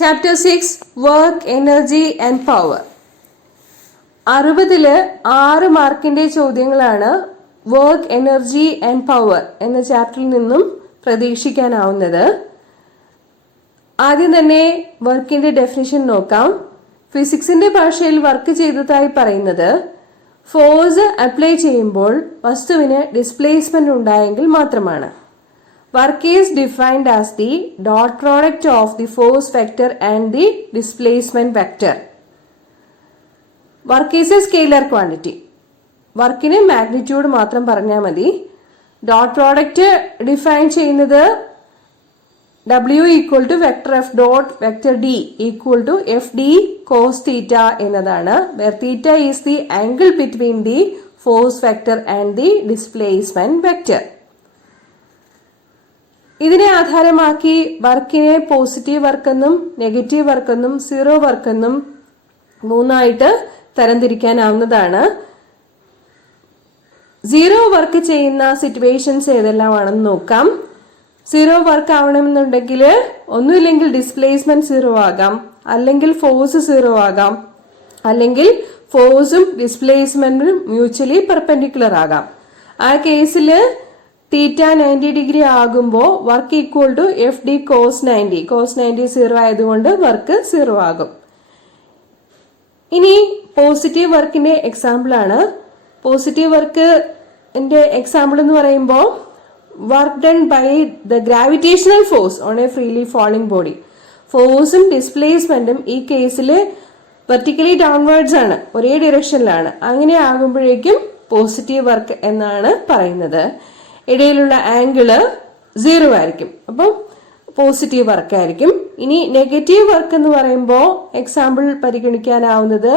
Chapter 6 work energy and power. 60-ല് 6 മാർക്കിന്റെ ചോദ്യങ്ങളാണ് വർക്ക് എനർജി ആൻഡ് പവർ എന്ന ചാപ്റ്ററിൽ നിന്നും പ്രതീക്ഷിക്കാനാവുന്നത്. ആദ്യം തന്നെ വർക്കിന്റെ ഡെഫിനിഷൻ നോക്കാം. ഫിസിക്സിന്റെ ഭാഷയിൽ വർക്ക് ചെയ്തതായി പറയുന്നത് ഫോഴ്സ് അപ്ലൈ ചെയ്യുമ്പോൾ വസ്തുവിന് ഡിസ്പ്ലേസ്മെന്റ് ഉണ്ടായെങ്കിൽ മാത്രമാണ്. Work is defined as the dot product of the force vector and the displacement vector. Work is a scalar quantity. വർക്കിന് മാഗ്നിറ്റ്യൂഡ് മാത്രം പറഞ്ഞാൽ മതി. ഡോട്ട് പ്രോഡക്റ്റ് ഡിഫൈൻ ചെയ്യുന്നത് W equal to vector F dot vector D equal to F D cos theta എന്നതാണ്. Where theta is the angle between the force vector and the displacement vector. ഇതിനെ ആധാരമാക്കി വർക്കിനെ positive വർക്കെന്നും negative വർക്കെന്നും zero വർക്കെന്നും മൂന്നായിട്ട് തരംതിരിക്കാനാവുന്നതാണ്. സീറോ വർക്ക് ചെയ്യുന്ന സിറ്റുവേഷൻസ് ഏതെല്ലാമാണെന്ന് നോക്കാം. സീറോ വർക്ക് ആവണമെന്നുണ്ടെങ്കിൽ ഒന്നുമില്ലെങ്കിൽ ഡിസ്പ്ലേസ്മെന്റ് സീറോ ആകാം, അല്ലെങ്കിൽ ഫോഴ്സ് സീറോ ആകാം, അല്ലെങ്കിൽ ഫോഴ്സും ഡിസ്പ്ലേസ്മെന്റും മ്യൂച്വലി പെർപെൻഡിക്കുലർ ആകാം. ആ കേസിൽ തീറ്റ 90 ഡിഗ്രി ആകുമ്പോൾ work equal to F D cos 90. Cos 90 zero ആയതുകൊണ്ട് വർക്ക് സീറോ ആകും. ഇനി പോസിറ്റീവ് വർക്കിന്റെ എക്സാമ്പിൾ ആണ്. പോസിറ്റീവ് വർക്കിന്റെ എക്സാമ്പിൾ എന്ന് പറയുമ്പോൾ work done by the gravitational force on a freely falling body. ഫോഴ്സും ഡിസ്പ്ലേസ്മെന്റും ഈ കേസിൽ വെർട്ടിക്കലി ഡൗൺവേർഡ്സ് ആണ്, ഒരേ ഡിറക്ഷനിലാണ്. അങ്ങനെ ആകുമ്പോഴേക്കും പോസിറ്റീവ് വർക്ക് എന്നാണ് പറയുന്നത്. ഇടയിലുള്ള ആംഗിള് 0 ആയിരിക്കും, അപ്പം പോസിറ്റീവ് വർക്ക് ആയിരിക്കും. ഇനി നെഗറ്റീവ് വർക്ക് എന്ന് പറയുമ്പോൾ എക്സാമ്പിൾ പരിഗണിക്കാനാവുന്നത്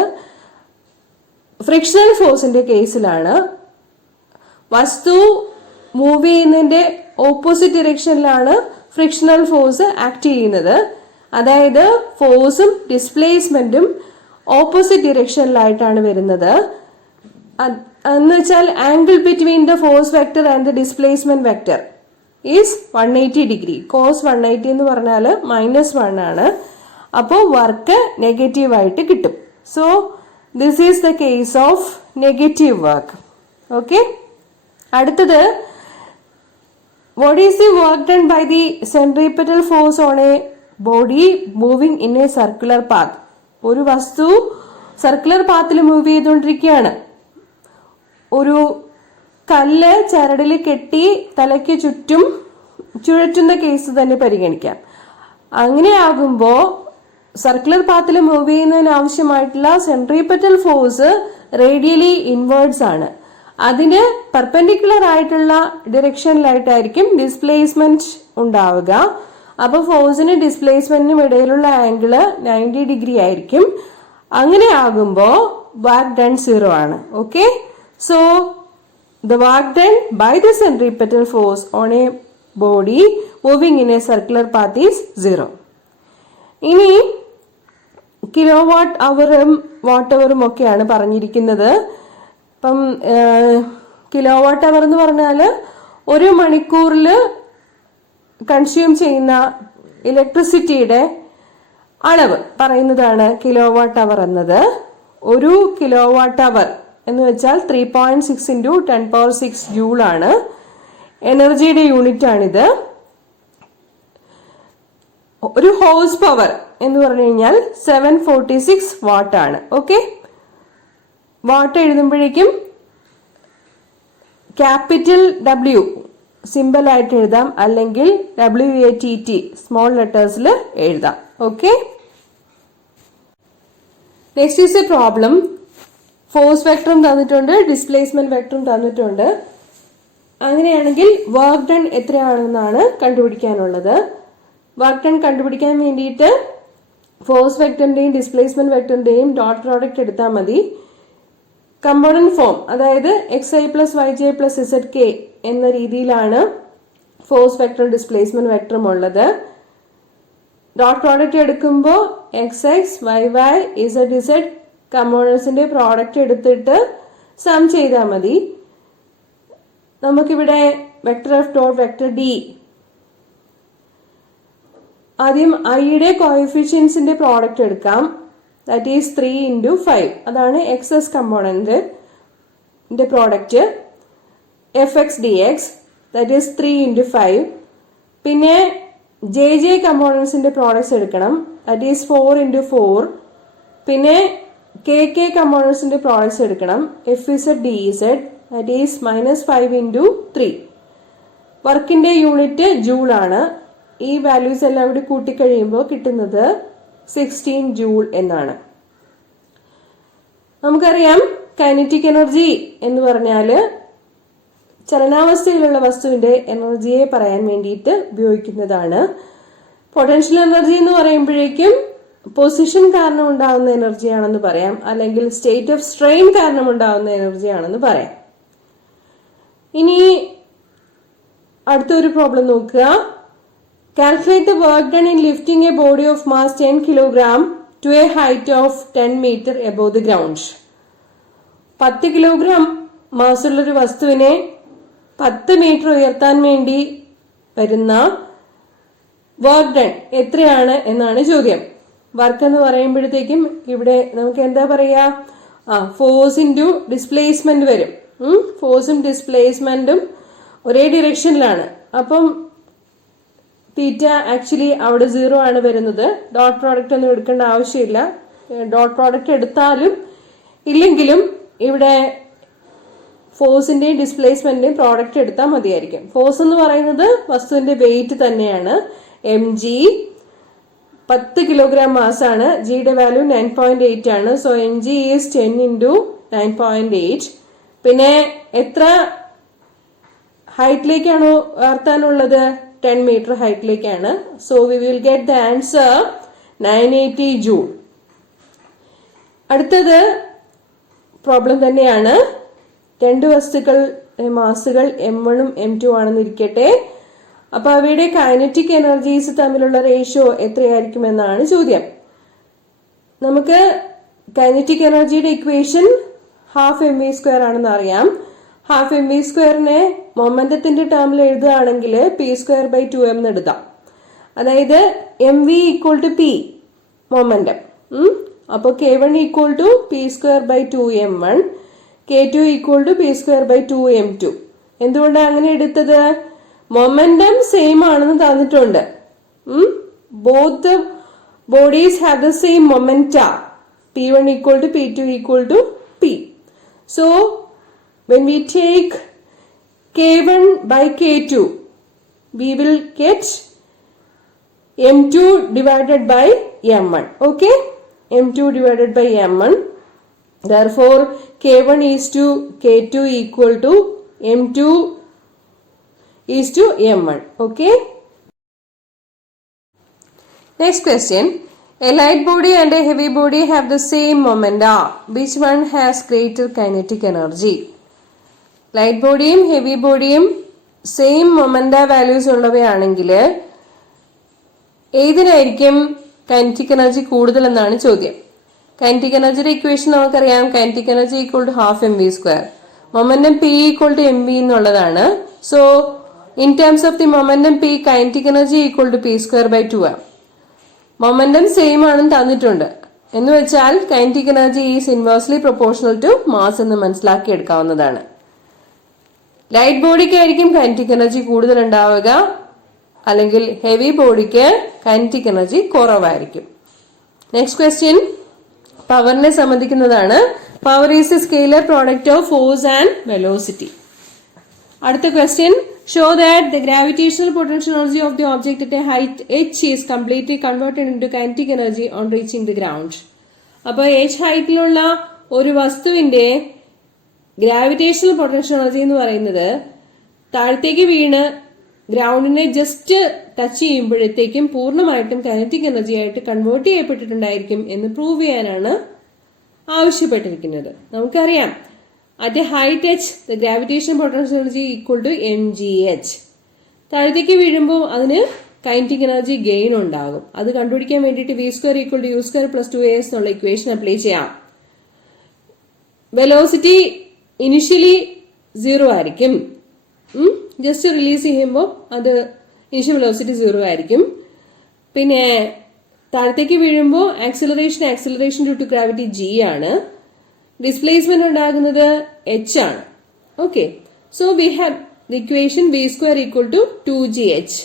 ഫ്രിക്ഷണൽ ഫോഴ്സിന്റെ കേസിലാണ്. വസ്തു മൂവ് ചെയ്യുന്നതിന്റെ ഓപ്പോസിറ്റ് ഡിറക്ഷനിലാണ് ഫ്രിക്ഷണൽ ഫോഴ്സ് ആക്ട് ചെയ്യുന്നത്. അതായത് ഫോഴ്സും ഡിസ്പ്ലേസ്മെന്റും ഓപ്പോസിറ്റ് ഡിറക്ഷനിലായിട്ടാണ് വരുന്നത്. എന്ന് വെച്ചാൽ angle between the force vector and the displacement vector is 180 degree. Cos 180 എന്ന് പറഞ്ഞാൽ -1 ആണ്. അപ്പോൾ വർക്ക് നെഗറ്റീവ് ആയിട്ട് കിട്ടും. So this is the case of negative work. Okay, അടുത്തത് what is the work done by the centripetal force on a body moving in a circular path. ഒരു വസ്തു circular പാത്തിൽ move ചെയ്തുകൊണ്ടിരിക്കുകയാണ്. ഒരു കല്ല് ചരടിൽ കെട്ടി തലയ്ക്ക് ചുറ്റും ചുഴറ്റുന്ന കേസ് തന്നെ പരിഗണിക്കാം. അങ്ങനെ ആകുമ്പോൾ സർക്കുലർ പാത്തിൽ മൂവ് ചെയ്യുന്നതിന് ആവശ്യമായിട്ടുള്ള സെൻട്രിപെറ്റൽ ഫോഴ്സ് റേഡിയലി ഇൻവേർഡ്സ് ആണ്. അതിന് പെർപെൻഡിക്കുലർ ആയിട്ടുള്ള ഡിറക്ഷനിലായിട്ടായിരിക്കും ഡിസ്പ്ലേസ്മെന്റ് ഉണ്ടാവുക. അപ്പൊ ഫോഴ്സിനും ഡിസ്പ്ലേസ്മെന്റിനും ഇടയിലുള്ള ആംഗിള് 90 ഡിഗ്രി ആയിരിക്കും. അങ്ങനെ ആകുമ്പോൾ വർക്ക് ഡൺ 0 ആണ്. Okay, so the work done by the centripetal force on a body moving in a circular path is 0. ഇനി കിലോവാട്ട് അവറും വാട്ട് അവറും ഒക്കെയാണ് പറഞ്ഞിരിക്കുന്നത്. ഇപ്പം കിലോവാട്ട് അവർ എന്ന് പറഞ്ഞാൽ ഒരു മണിക്കൂറിൽ കൺസ്യൂം ചെയ്യുന്ന ഇലക്ട്രിസിറ്റിയുടെ അളവ് പറയുന്നതാണ് കിലോവാട്ട് അവർ എന്നത്. ഒരു കിലോവാട്ട് അവർ എന്ന് വെച്ചാൽ 3.6 ഇൻറ്റു 10⁶ ജൂൾ ആണ്. എനർജിയുടെ യൂണിറ്റ് ആണിത്. ഒരു ഹോഴ്സ് പവർ എന്ന് പറഞ്ഞു കഴിഞ്ഞാൽ 746 വാട്ട് ആണ്. ഓക്കെ, വാട്ട് എഴുതുമ്പോഴേക്കും ക്യാപിറ്റൽ W സിമ്പിൾ ആയിട്ട് എഴുതാം, അല്ലെങ്കിൽ WATT സ്മോൾ ലെറ്റേഴ്സിൽ എഴുതാം. Okay, next is a problem. Force വെക്ടറും തന്നിട്ടുണ്ട്, ഡിസ്പ്ലേസ്മെന്റ് വെക്ടറും തന്നിട്ടുണ്ട്. അങ്ങനെയാണെങ്കിൽ വർക്ക് ഡൺ എത്രയാണെന്നാണ് കണ്ടുപിടിക്കാനുള്ളത്. വർക്ക് ഡൺ കണ്ടുപിടിക്കാൻ വേണ്ടിയിട്ട് ഫോഴ്സ് വെക്ടറിന്റെയും ഡിസ്പ്ലേസ്മെന്റ് വെക്ടറിന്റെയും ഡോട്ട് പ്രോഡക്റ്റ് എടുത്താൽ മതി. കമ്പോണന്റ് ഫോം, അതായത് xi + yj + zk എന്ന രീതിയിലാണ് ഫോഴ്സ് വെക്ടറും ഡിസ്പ്ലേസ്മെന്റ് വെക്ടറും ഉള്ളത്. ഡോട്ട് പ്രോഡക്റ്റ് എടുക്കുമ്പോൾ xx yy zz കമ്പോണൻസിന്റെ പ്രോഡക്റ്റ് എടുത്തിട്ട് സം ചെയ്താൽ മതി. നമുക്കിവിടെ vector F dot vector D ആദ്യം ഐയുടെ കോഎഫിഷ്യൻസിന്റെ പ്രോഡക്റ്റ് എടുക്കാം. That is 3 × 5. അതാണ് എക്സസ് കമ്പോണന്റിന്റെ product. fx dx that is 3 × 5. പിന്നെ jj കമ്പോണൻസിന്റെ പ്രോഡക്ട്സ് എടുക്കണം. That is 4 × 4. പിന്നെ kk കമ്പോണൻസിന്റെ പ്രോഡക്ട്സ് എടുക്കണം. fz dz that is -5 × 3. വർക്കിന്റെ യൂണിറ്റ് ജൂൾ ആണ്. ഈ വാല്യൂസ് എല്ലാം കൂടി കൂട്ടിക്കഴിയുമ്പോൾ കിട്ടുന്നത് 16 ജൂൾ എന്നാണ്. നമുക്കറിയാം കൈനറ്റിക് എനർജി എന്ന് പറഞ്ഞാല് ചലനാവസ്ഥയിലുള്ള വസ്തുവിന്റെ എനർജിയെ പറയാൻ വേണ്ടിയിട്ട് ഉപയോഗിക്കുന്നതാണ്. പൊട്ടൻഷ്യൽ എനർജി എന്ന് പറയുമ്പോഴേക്കും പൊസിഷൻ കാരണം ഉണ്ടാകുന്ന എനർജിയാണെന്ന് പറയാം, അല്ലെങ്കിൽ സ്റ്റേറ്റ് ഓഫ് സ്ട്രെയിൻ കാരണം ഉണ്ടാകുന്ന എനർജിയാണെന്ന് പറയാം. ഇനി അടുത്തൊരു പ്രോബ്ലം നോക്കുക. Calculate the work done in lifting a body of mass 10 kilogram to a height of 10 metre above the ground. 10 kilogram മാസുള്ളൊരു വസ്തുവിനെ 10 മീറ്റർ ഉയർത്താൻ വേണ്ടി വരുന്ന വർക്ക് ഡൺ എത്രയാണ് എന്നാണ് ചോദ്യം. വർക്ക് എന്ന് പറയുമ്പോഴത്തേക്കും ഇവിടെ നമുക്ക് എന്താ പറയാ, ഫോഴ്സ് ഇൻറ്റു ഡിസ്പ്ലേസ്മെന്റ് വരും. ഫോഴ്സും ഡിസ്പ്ലേസ്മെന്റും ഒരേ ഡിറക്ഷനിലാണ്. അപ്പം തീറ്റ ആക്ച്വലി അവിടെ 0 ആണ് വരുന്നത്. ഡോട്ട് പ്രോഡക്റ്റ് ഒന്നും എടുക്കേണ്ട ആവശ്യമില്ല. ഡോട്ട് പ്രോഡക്റ്റ് എടുത്താലും ഇല്ലെങ്കിലും ഇവിടെ ഫോഴ്സിന്റെയും ഡിസ്പ്ലേസ്മെന്റിന്റെയും പ്രോഡക്റ്റ് എടുത്താൽ മതിയായിരിക്കും. ഫോഴ്സ് എന്ന് പറയുന്നത് വസ്തുവിന്റെ വെയിറ്റ് തന്നെയാണ്. mg 10 കിലോഗ്രാം മാസ് ആണ്. ജിയുടെ വാല്യൂ 9.8 ആണ്. So mg is 10 × 9.8. പിന്നെ എത്ര ഹൈറ്റിലേക്കാണോ ഉയർത്താനുള്ളത്? 10 മീറ്റർ ഹൈറ്റിലേക്കാണ്. So we will get the answer 980 joule. അടുത്തത് പ്രോബ്ലം തന്നെയാണ്. രണ്ട് വസ്തുക്കൾ മാസുകൾ m1 ഉം m2 ആണെന്നിരിക്കട്ടെ. അപ്പൊ അവയുടെ കൈനറ്റിക് എനർജീസ് തമ്മിലുള്ള റേഷ്യോ എത്രയായിരിക്കും എന്നാണ് ചോദ്യം. നമുക്ക് കൈനറ്റിക് എനർജിയുടെ ഇക്വേഷൻ ½ ആണെന്ന് അറിയാം. ½ മൊമെന്റത്തിന്റെ ടേമിൽ എഴുതുകയാണെങ്കിൽ p²/2m എന്ന് എഴുതാം. അതായത് mv = p മൊമെന്റം. അപ്പൊ k1 = p²/2m1, k2 = p²/2m2. എന്തുകൊണ്ടാണ് അങ്ങനെ എടുത്തത്? മൊമെന്റം സെയിം ആണെന്ന് തന്നിട്ടുണ്ട്. Both bodies have the same momenta. p1 = p2 = p. So when we take k1/k2, we will get m2 divided by m1. Okay, m2 divided by m1. Therefore k1 is to k2 equal to m2 is to m1. Okay. Next question. A light body and a heavy body have the same momenta. Which one has greater kinetic energy? Light ബോഡിയും heavy ബോഡിയും same momenta values ഉള്ളവയാണെങ്കിൽ ഏതിനായിരിക്കും kinetic energy കൂടുതൽ എന്നാണ് ചോദ്യം. Kinetic എനർജിയുടെ equation നമുക്കറിയാം. Kinetic energy = ½ momentum p = mv എന്നുള്ളതാണ്. So in terms of the momentum p, kinetic energy = p²/2m. Momentum same ആണെന്ന് തന്നിട്ടുണ്ട് എന്ന് വെച്ചാൽ kinetic energy is inversely proportional to mass എന്ന് മനസ്സിലാക്കി എടുക്കാവുന്നതാണ്. ലൈറ്റ് ബോഡിക്ക് ആയിരിക്കും കൈനറ്റിക് എനർജി കൂടുതൽ ഉണ്ടാവുക, അല്ലെങ്കിൽ ഹെവി ബോഡിക്ക് കൈനറ്റിക് എനർജി കുറവായിരിക്കും. നെക്സ്റ്റ് ക്വസ്റ്റ്യൻ പവറിനെ സംബന്ധിക്കുന്നതാണ്. Power is a scalar product of force and velocity. അടുത്ത question, show that the gravitational potential energy of the object at a height h is completely converted into kinetic energy on reaching the ground. അപ്പോൾ h ഹൈറ്റിലുള്ള ഒരു വസ്തുവിന്റെ gravitational potential energy എന്ന് പറയുന്നത് താഴത്തേക്ക് വീണ് ഗ്രൗണ്ടിനെ just touch ചെയ്യുമ്പോഴത്തേക്കും പൂർണ്ണമായിട്ടും കൈനറ്റിക് എനർജി ആയിട്ട് കൺവേർട്ട് ചെയ്യപ്പെട്ടിട്ടുണ്ടായിരിക്കും എന്ന് പ്രൂവ് ചെയ്യാനാണ് ആവശ്യപ്പെട്ടിരിക്കുന്നത്. നമുക്കറിയാം at a height h the gravitation potential energy = mgh. താഴത്തേക്ക് വീഴുമ്പോൾ അതിന് കൈനറ്റിക് എനർജി ഗെയിൻ ഉണ്ടാകും. അത് കണ്ടുപിടിക്കാൻ വേണ്ടിയിട്ട് v² = u² + 2as എന്നുള്ള ഇക്വേഷൻ അപ്ലൈ ചെയ്യാം. വെലോസിറ്റി ഇനിഷ്യലി 0 ആയിരിക്കും. ജസ്റ്റ് റിലീസ് ചെയ്യുമ്പോൾ അത് ഇനിഷ്യൽ വെലോസിറ്റി 0 ആയിരിക്കും. പിന്നെ താഴത്തേക്ക് വീഴുമ്പോൾ acceleration due to gravity g ആണ്. ഡിസ്പ്ലേസ്മെന്റ് ഉണ്ടാകുന്നത് h ആണ്. Okay, so we have the equation v square equal to 2gh.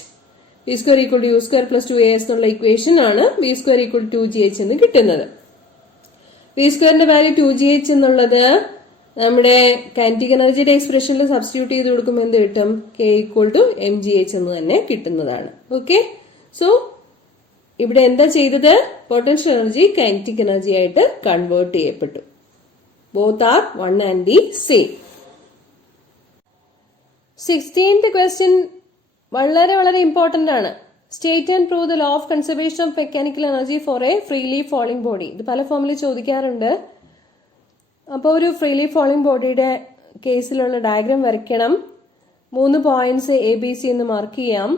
v square equal to u square plus 2as എന്നുള്ള ഇക്വേഷൻ ആണ് v square equal to 2gh എന്ന് കിട്ടുന്നത്. v സ്ക്വയറിന്റെ value 2gh എന്നുള്ളത് നമ്മുടെ കൈനറ്റിക് എനർജിയുടെ എക്സ്പ്രഷനിൽ സബ്സ്റ്റിറ്റ്യൂട്ട് ചെയ്ത് കൊടുക്കുമ്പോൾ എന്ത് കിട്ടും? k ഈക്വൽ ടു mgh എന്ന് തന്നെ കിട്ടുന്നതാണ്. ഓക്കെ, സോ ഇവിടെ എന്താ ചെയ്തത്? പൊട്ടൻഷ്യൽ എനർജി കൈനറ്റിക് എനർജി ആയിട്ട് കൺവേർട്ട് ചെയ്യപ്പെട്ടു. Both are one and the same. 16th question വളരെ വളരെ ഇമ്പോർട്ടന്റ് ആണ്. State and prove the law of conservation of mechanical energy for a freely falling body. ഇത് പല ഫോമിൽ ചോദിക്കാറുണ്ട്. അപ്പോൾ ഒരു ഫ്രീലി ഫോളിംഗ് ബോഡിയുടെ കേസിലുള്ള ഡയഗ്രാം വരയ്ക്കണം. 3 പോയിന്റ്സ് ABC എന്ന് മാർക്ക് ചെയ്യാം.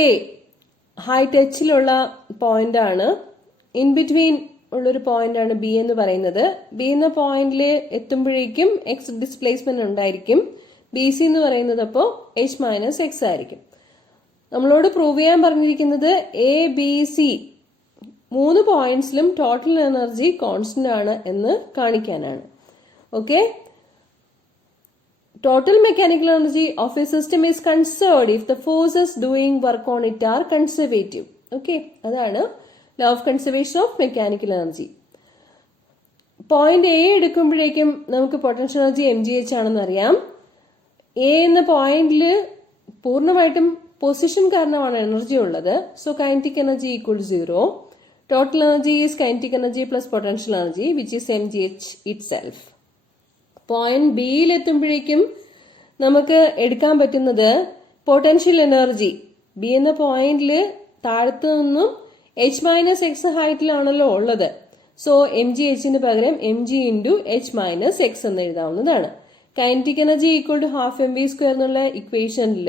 എ ഹൈറ്റ് എച്ചിലുള്ള പോയിന്റ് ആണ്. ഇൻ ബിറ്റ്വീൻ ഉള്ളൊരു പോയിന്റ് ആണ് ബി എന്ന് പറയുന്നത്. ബി എന്ന പോയിന്റിൽ എത്തുമ്പോഴേക്കും എക്സ് ഡിസ്പ്ലേസ്മെന്റ് ഉണ്ടായിരിക്കും. BC എന്ന് പറയുന്നത് അപ്പോൾ h-x ആയിരിക്കും. നമ്മളോട് പ്രൂവ് ചെയ്യാൻ പറഞ്ഞിരിക്കുന്നത് ABC 3 പോയിന്റ്സിലും ടോട്ടൽ എനർജി കോൺസ്റ്റന്റ് ആണ് എന്ന് കാണിക്കാനാണ്. Okay, total mechanical energy of a system is conserved if the forces doing work on it are conservative. Okay, അതാണ് law of conservation of mechanical energy. Point A എടുക്കുമ്പോഴേക്കും നമുക്ക് potential energy mgh ആണെന്ന് അറിയാം. A എന്ന പോയിന്റിൽ പൂർണ്ണമായിട്ടും position കാരണമാണ് energy ഉള്ളത്. So kinetic energy equal 0. Total energy is kinetic energy plus potential energy which is mgh it self. Point ബിയിൽ എത്തുമ്പോഴേക്കും നമുക്ക് എടുക്കാൻ പറ്റുന്നത് പൊട്ടൻഷ്യൽ എനർജി. ബി എന്ന പോയിന്റിൽ താഴത്തു നിന്നും h-x ഹൈറ്റിലാണല്ലോ ഉള്ളത്. സോ mgh പകരം mg ഇൻറ്റു h-x എന്ന് എഴുതാവുന്നതാണ്. Kinetic energy equal to half mv square എന്നുള്ള ഇക്വേഷനിൽ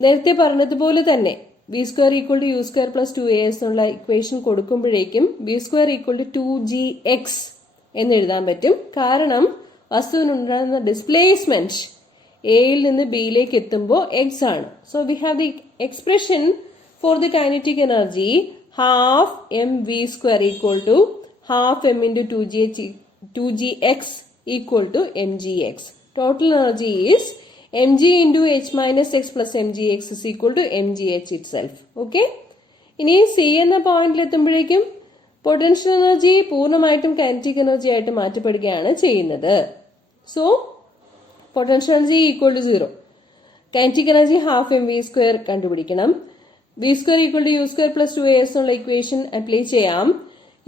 നേരത്തെ പറഞ്ഞതുപോലെ തന്നെ v square equal to u square plus 2as എന്നുള്ള ഇക്വേഷൻ കൊടുക്കുമ്പോഴേക്കും v square equal to 2gx എന്ന് എഴുതാൻ പറ്റും. കാരണം വസ്തുവിനുണ്ടാകുന്ന ഡിസ്പ്ലേസ്മെന്റ് എയിൽ നിന്ന് ബിയിലേക്ക് എത്തുമ്പോൾ x ആണ്. So we have the expression for the kinetic energy half mv square equal to half m into 2gx equal to mgx. Total energy is mg into h-x plus mgx is equal to mgh itself. Okay. ഇനി C എന്ന പോയിന്റിൽ എത്തുമ്പോഴേക്കും potential energy പൂർണ്ണമായിട്ടും kinetic energy ആയിട്ട് മാറ്റപ്പെടുകയാണ് ചെയ്യുന്നത്. So potential energy equal to 0. Kinetic energy half mv square കണ്ടുപിടിക്കണം. v square equal to u square plus 2as എന്നുള്ള ഇക്വേഷൻ അപ്ലൈ ചെയ്യാം.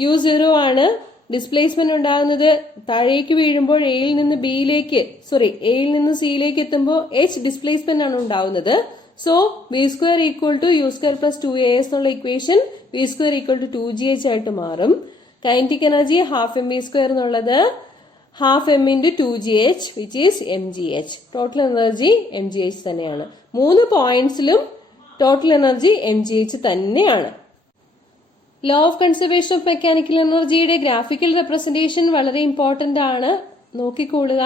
u 0 ആണ്. ഡിസ്പ്ലേസ്മെന്റ് ഉണ്ടാകുന്നത് താഴേക്ക് വീഴുമ്പോൾ എയിൽ നിന്ന് സിയിലേക്ക് എത്തുമ്പോൾ h ഡിസ്പ്ലേസ്മെന്റ് ആണ് ഉണ്ടാവുന്നത്. So v square equal to u square plus 2as എന്നുള്ള equation v square equal to 2gh ആയിട്ട് മാറും. Kinetic energy half mv square എന്നുള്ളത് half m into 2gh which is mgh. Total energy mgh തന്നെയാണ്. 3 പോയിന്റ്സിലും total energy mgh തന്നെയാണ്. Law of conservation of mechanical എനർജിയുടെ graphical representation വളരെ important ആണ്. നോക്കിക്കൊള്ളുക.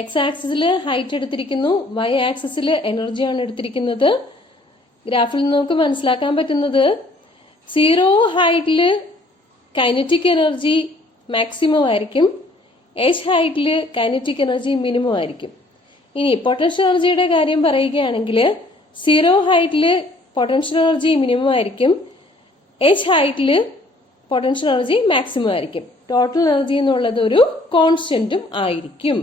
എക്സ് ആക്സിസിൽ ഹൈറ്റ് എടുത്തിരിക്കുന്നു, y ആക്സിസിൽ എനർജിയാണ് എടുത്തിരിക്കുന്നത്. ഗ്രാഫിൽ നമുക്ക് മനസ്സിലാക്കാൻ പറ്റുന്നത് 0 ഹൈറ്റിൽ കൈനറ്റിക് എനർജി മാക്സിമം ആയിരിക്കും, h ഹൈറ്റിൽ കൈനറ്റിക് എനർജി മിനിമം ആയിരിക്കും. ഇനി പൊട്ടൻഷ്യൽ എനർജിയുടെ കാര്യം പറയുകയാണെങ്കിൽ 0 ഹൈറ്റിൽ പൊട്ടൻഷ്യൽ എനർജി മിനിമം ആയിരിക്കും, h ഹൈറ്റിൽ പൊട്ടൻഷ്യൽ എനർജി മാക്സിമം ആയിരിക്കും. ടോട്ടൽ എനർജി എന്നുള്ളത് ഒരു കോൺസ്റ്റന്റും ആയിരിക്കും.